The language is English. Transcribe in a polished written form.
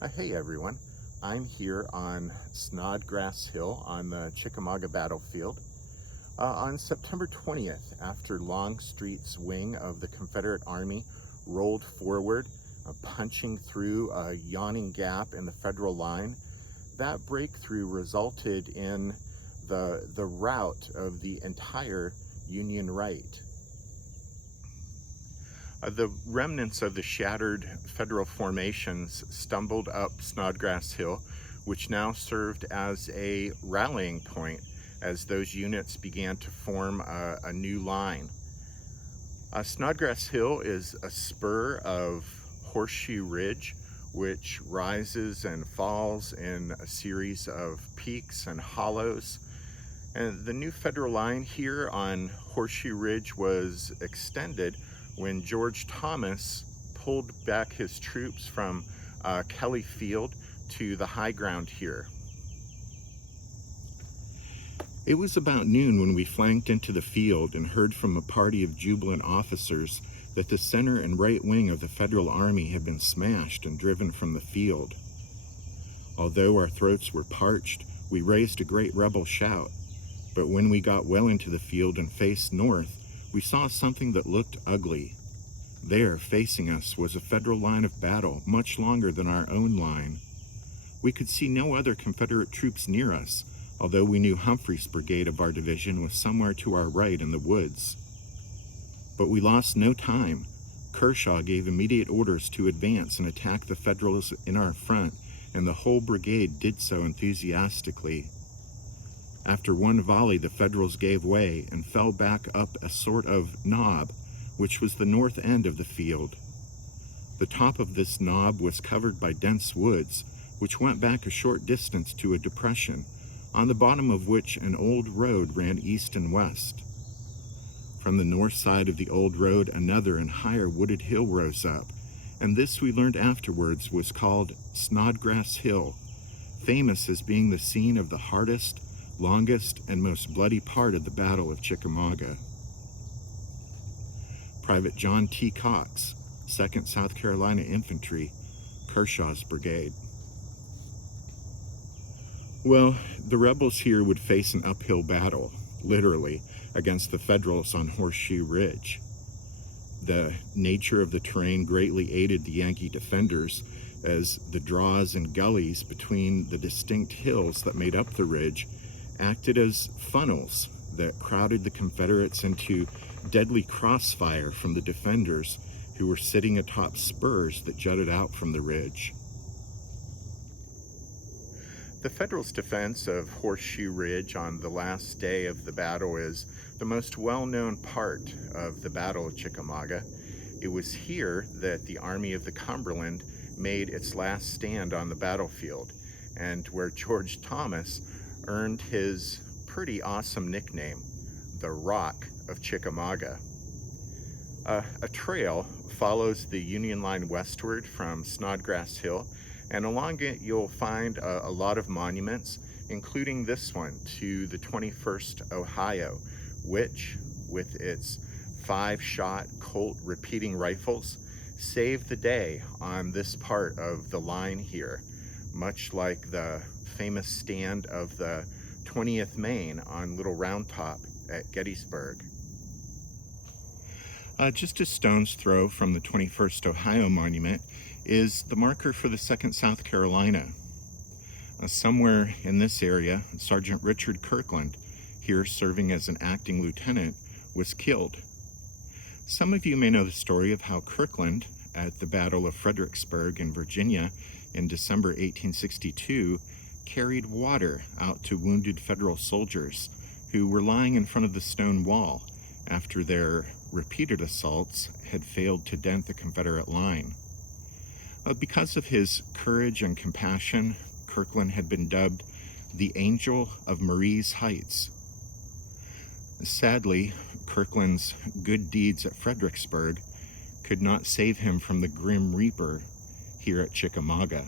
Hey everyone, I'm here on Snodgrass Hill on the Chickamauga battlefield. On September 20th, after Longstreet's wing of the Confederate Army rolled forward, punching through a yawning gap in the Federal line, that breakthrough resulted in the rout of the entire Union right. The remnants of the shattered Federal formations stumbled up Snodgrass Hill, which now served as a rallying point as those units began to form a new line. Snodgrass Hill is a spur of Horseshoe Ridge, which rises and falls in a series of peaks and hollows. And the new Federal line here on Horseshoe Ridge was extended when George Thomas pulled back his troops from Kelly Field to the high ground here. It was about noon when we flanked into the field and heard from a party of jubilant officers that the center and right wing of the Federal Army had been smashed and driven from the field. Although our throats were parched, we raised a great rebel shout. But when we got well into the field and faced north, we saw something that looked ugly. There, facing us, was a Federal line of battle, much longer than our own line. We could see no other Confederate troops near us, although we knew Humphrey's brigade of our division was somewhere to our right in the woods. But we lost no time. Kershaw gave immediate orders to advance and attack the Federals in our front, and the whole brigade did so enthusiastically. After one volley, the Federals gave way and fell back up a sort of knob, which was the north end of the field. The top of this knob was covered by dense woods, which went back a short distance to a depression, on the bottom of which an old road ran east and west. From the north side of the old road, another and higher wooded hill rose up, and this we learned afterwards was called Snodgrass Hill, famous as being the scene of the hardest, longest, and most bloody part of the Battle of Chickamauga. Private John T. Cox, 2nd South Carolina Infantry, Kershaw's brigade. Well, the rebels here would face an uphill battle, literally, against the Federals on Horseshoe Ridge. The nature of the terrain greatly aided the Yankee defenders, as the draws and gullies between the distinct hills that made up the ridge acted as funnels that crowded the Confederates into deadly crossfire from the defenders who were sitting atop spurs that jutted out from the ridge. The Federals' defense of Horseshoe Ridge on the last day of the battle is the most well-known part of the Battle of Chickamauga. It was here that the Army of the Cumberland made its last stand on the battlefield, and where George Thomas earned his pretty awesome nickname, the Rock of Chickamauga. A trail follows the Union line westward from Snodgrass Hill, and along it you'll find a lot of monuments, including this one to the 21st Ohio, which, with its 5-shot Colt repeating rifles, saved the day on this part of the line here, much like the famous stand of the 20th Maine on Little Round Top at Gettysburg. Just a stone's throw from the 21st Ohio monument is the marker for the 2nd South Carolina. Somewhere in this area, Sergeant Richard Kirkland, here serving as an acting lieutenant, was killed. Some of you may know the story of how Kirkland, at the Battle of Fredericksburg in Virginia in December 1862, carried water out to wounded Federal soldiers who were lying in front of the stone wall after their repeated assaults had failed to dent the Confederate line. Because of his courage and compassion, Kirkland had been dubbed the Angel of Marie's Heights. Sadly, Kirkland's good deeds at Fredericksburg could not save him from the Grim Reaper here at Chickamauga.